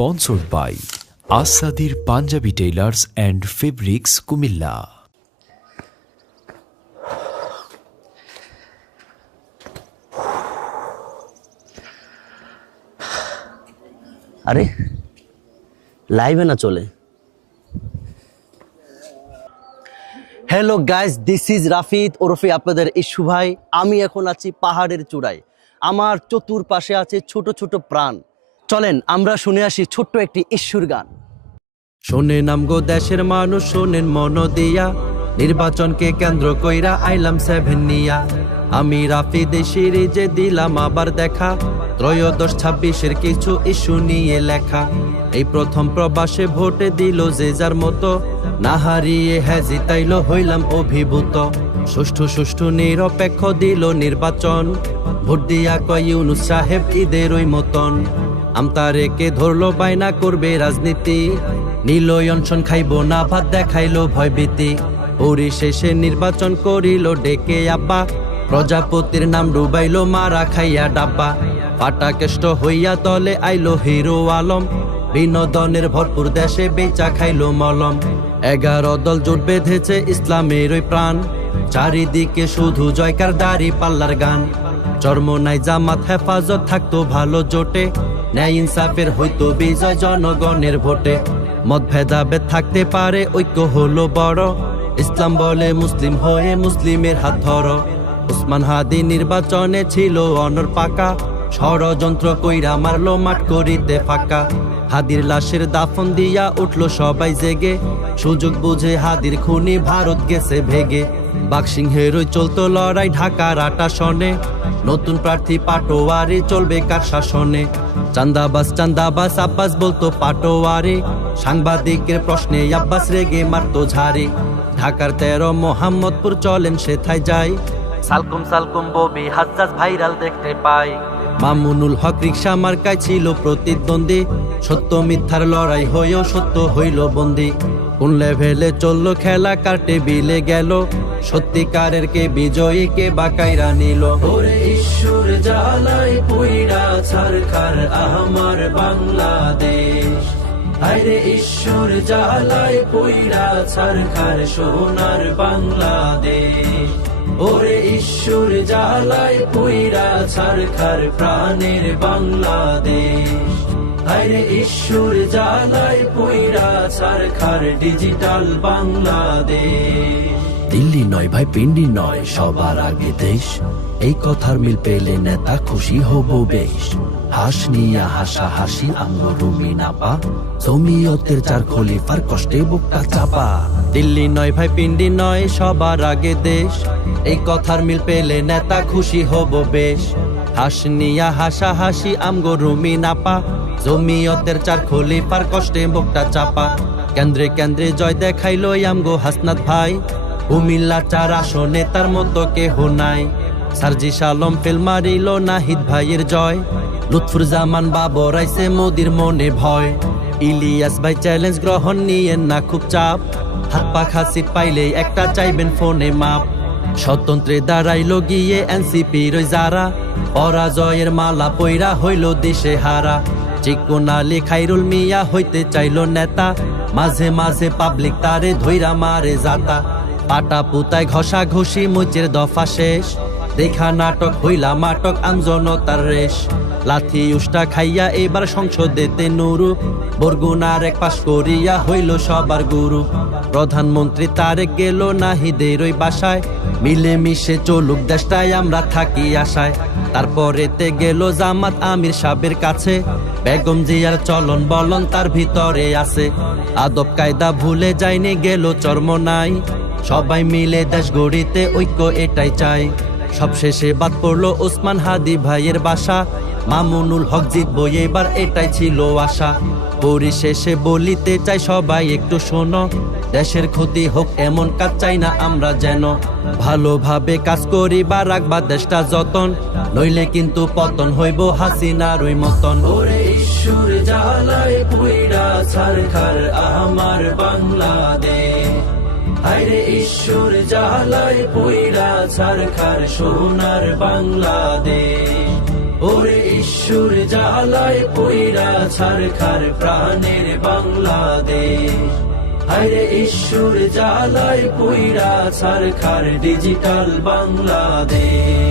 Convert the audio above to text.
sponsored by Asadir Punjabi Tailors and Fabrics Kumilla. আরে লাইভে না চলে। Hello guys, this is Rafid ওরফে আপনাদের ইস্যু ভাই। আমি এখন আছি পাহাড়ের চূড়ায়। আমার চতুর্পাশে আছে ছোট ছোট প্রাণ। চলেন আমরা শুনে আসি ছোট্ট একটি ইস্যুর গান। শোনেন আমগো দেশের মানুষ, শোনেন মন দিয়া, নির্বাচনকে কেন্দ্র কইরা আইলাম 7 নিয়া। আমি রাফিদ সিরিজে দিলাম আবার দেখা, 23-26 কিছু ইস্যু নিয়ে লেখা। এই প্রথম প্রবাসে ভোটে দিল যে যার মতো, না হারিয়ে হ্যাঁ জিতাইল হইলাম অভিভূত। সুষ্ঠু নিরপেক্ষ দিল নির্বাচন, ভোট দিয়া কয় ইউনূস সাহেব ঈদের ওই মতন। আমতারেকে ধরলো বাইনা করবে রাজনীতি, নিল অনশন খাইব না ভাত দেখাইলো ভয়ভীতি। পরিশেষে নির্বাচন করিল ডেকে আব্বা, প্রজাপতির নাম ডুবাইলো মারা খাইয়া ডাব্বা। পাটা কেষ্ট হইয়া দলে আইলো হিরো আলম, বিনোদনের ভরপুর দেশে বেচা খাইলো মলম। 11 দল জোট বেঁধেছে ইসলামের ওই প্রাণ, চারিদিকে শুধু জয়কার দাড়ি পাল্লার গান। চরমোনাই জামাত হেফাজত থাকতো ভালো জোটে, ন্যায় ইনসাফের হইতো বিজয় জনগণের ভোটে। মত ভেদাভেদ থাকতে পারে ঐক্য হলো বড়, ইসলাম বলে মুসলিম হয়ে মুসলিমের হাত ধরো। ওসমান হাদি নির্বাচনে ছিল অনর পাকা, ষড়যন্ত্র কইরা মারলো মাঠ করিতে ফাঁকা। হাদির লাশের দাফন দিয়া উঠলো সবাই জেগে, সুযোগ বুঝে হাদির খুনি ভারত গেছে ভেগে। বাকসিংহের ওই চলতো লড়াই ঢাকার 8 আসনে, নতুন প্রার্থী পাটোয়ারি চলবে কার শাসনে। চান্দাবাস আব্বাস বলতো পাটোয়ারি, সাংবাদিকের প্রশ্নে আব্বাস রেগে মারতো ঝাড়ি। ঢাকার 13 মোহাম্মদপুর চলেন সেথায় যায়, সালকুম ববি হাজ্জাজ ভাইরাল দেখতে পাই। মামুনুল হক রিকশা মার্কায় ছিল প্রতিদ্বন্দ্বী, সত্য মিথ্যার লড়াই হয়েও সত্য হইল বন্দী। কোন লেভেলে চললো খেলা কার টেবিলে গেল, সত্যিকারের কে বিজয়ী কে বাকাইরা নিল। ওরে ঈশ্বর জ্বালাই পুইরা ছারখার আমার বাংলাদেশ, আরে ঈশ্বর জ্বালাই পুইরা ছারখার সোনার বাংলাদেশ। ওরে ঈশ্বর জ্বালাই পুইরা ছারখার প্রাণের বাংলাদেশ, আরে ঈশ্বর জ্বালাই পুইরা ছারখার ডিজিটাল বাংলাদেশ। দিল্লি নয় ভাই পিন্ডি নয়, সবার আগে দেশ, এই কথার মিল পেলে নেতা খুশি হব বেশ। হাস নিয়া হাসা হাসি আমগো রুমি নাপা, জমিয়তের 4 খলিফার কষ্টে বুকটা চাপা। দিল্লি নয় ভাই পিন্ডি নয়, সবার আগে দেশ, এই কথার মিল পেলে নেতা খুশি হব বেশ। হাস নিয়া হাসা হাসি আমগো রুমি নাপা, জমিয়তের 4 খলিফার কষ্টে বুকটা চাপা। কেন্দ্রে কেন্দ্রে জয় দেখাইলো আমগো হাসনাত ভাই, কুমিল্লা 4 আসনে তার মতো কেহ নাই। সার্জিস আলম ফেল মারিল নাহিদ ভাইয়ের জয়, লুৎফুর জামান বাবর আইছে মোদির মনে ভয়। ইলিয়াস ভাই চ্যালেঞ্জ গ্রহণ নিয়ে না খুব চাপ, হাত পাখা সিট পাইলে একটা চাইবেন ফোনে মাপ। স্বতন্ত্রে দাঁড়াইলো গিয়ে এনসিপির ওই যারা, পরাজয়ের মালা পইরা হইল দেশে হারা। চিকন আলী খাইরুল মিয়া হইতে চাইলো নেতা, মাঝে মাঝে পাবলিক তারে ধইরা মারে জাতা। পাটা পুতায় ঘষা ঘষি মুচের দফা শেষ, দেখা নাটক হইলা মাটক আমজনতার রেশ। লাথি উষ্টা খাইয়া এবার সংসদেতে নুরু, বরগুনার 1 পাশ করিয়া হইল সবার গুরু। প্রধানমন্ত্রী তারেক গেল নাহিদের ওই বাসায়, মিলে মিশে চলুক দেশটায় আমরা থাকি আশায়। তারপরেতে গেল জামাত আমির সাহেবের কাছে, বেগম জিয়ার চলন বলন তার ভিতরে আছে। আদব কায়দা ভুলে যায়নি গেল চরমোনাই, সবাই মিলে দেশ গড়িতে ঐক্য এটাই চাই। সবশেষে বাদ পড়লো ওসমান হাদি ভাইয়ের বাসা, মামুনুল হক জিতবো এবার এটাই ছিল আশা। পরিশেষে বলিতে চাই সবাই একটু শোনো, দেশের ক্ষতি হোক এমন কাজ চাই না আমরা যেন। ভালোভাবে কাজ করি বা রাখবা দেশটা যতন, নইলে কিন্তু পতন হইব হাসিনার ওই মতন। ওরে ঈশ্বর জ্বালাই পুইরা ছারখার আমার বাংলাদেশ, আরে ঈশ্বর জ্বালাই পুইরা ছারখার সোনার বাংলাদেশ। ওরে ঈশ্বর জ্বালায় পইরা ছারখার প্রাণের বাংলাদেশ, হায়রে ঈশ্বর জ্বালায় পইরা ছারখার ডিজিটাল বাংলাদেশ।